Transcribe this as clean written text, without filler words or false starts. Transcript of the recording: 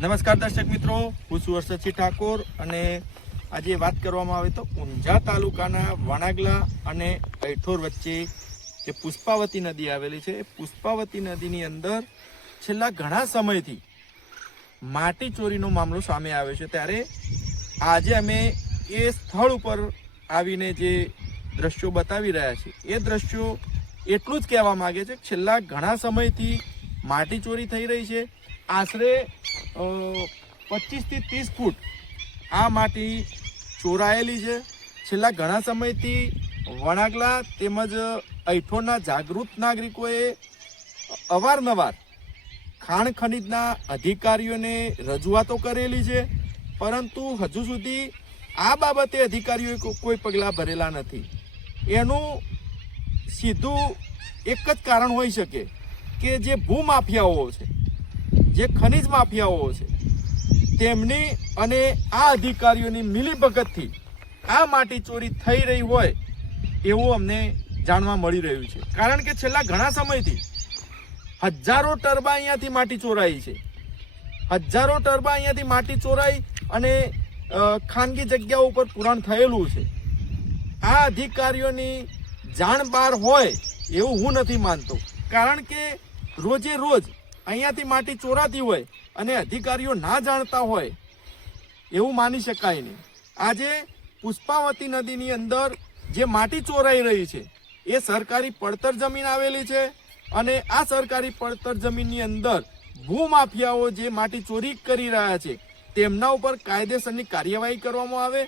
નમસ્કાર દર્શક મિત્રો, હું છું હર્ષદસિંહ ઠાકોર અને આજે વાત કરવામાં આવે તો ઊંઝા તાલુકાના વણાગલા અને ઐઠોર વચ્ચે જે પુષ્પાવતી નદી આવેલી છે, પુષ્પાવતી નદીની અંદર છેલ્લા ઘણા સમયથી માટી ચોરીનો મામલો સામે આવ્યો છે। ત્યારે આજે અમે એ સ્થળ ઉપર આવીને જે દ્રશ્યો બતાવી રહ્યા છીએ, એ દ્રશ્યો એટલું જ કહેવા માંગે છે કે છેલ્લા ઘણા સમયથી માટી ચોરી થઈ રહી છે। આશરે 25 થી 30 ફૂટ આ માટી ચોરાયેલી છે। છેલ્લા ઘણા સમયથી વણાગલા તેમજ ઐઠોરના જાગૃત નાગરિકોએ અવારનવાર ખાણ ખનીજના અધિકારીઓને રજૂઆતો કરેલી છે, પરંતુ હજુ સુધી આ બાબતે અધિકારીઓએ કોઈ પગલાં ભરેલા નથી। એનું સીધું એક જ કારણ હોઈ શકે કે જે ભૂમાફિયાઓ છે, જે ખનિજ માફિયાઓ છે, તેમની અને આ અધિકારીઓની મિલીભગતથી આ માટી ચોરી થઈ રહી હોય એવું અમને જાણવા મળી રહ્યું છે। કારણ કે છેલ્લા ઘણા સમયથી હજારો ટરબા અહીંયાથી માટી ચોરાઈ છે, હજારો ટરબા અહીંયાથી માટી ચોરાઈ અને ખાનગી જગ્યાઓ ઉપર પુરાણ થયેલું છે। આ અધિકારીઓની જાણ બહાર હોય એવું હું નથી માનતો, કારણ કે રોજે રોજ અહીંયાથી માટી ચોરાતી હોય અને અધિકારીઓ ના જાણતા હોય એવું માની શકાય નહીં। આજે પુષ્પાવતી નદીની અંદર જે માટી ચોરાઈ રહી છે એ સરકારી પડતર જમીન આવેલી છે અને આ સરકારી પડતર જમીનની અંદર ભૂમાફિયાઓ જે માટી ચોરી કરી રહ્યા છે તેમના ઉપર કાયદેસરની કાર્યવાહી કરવામાં આવે।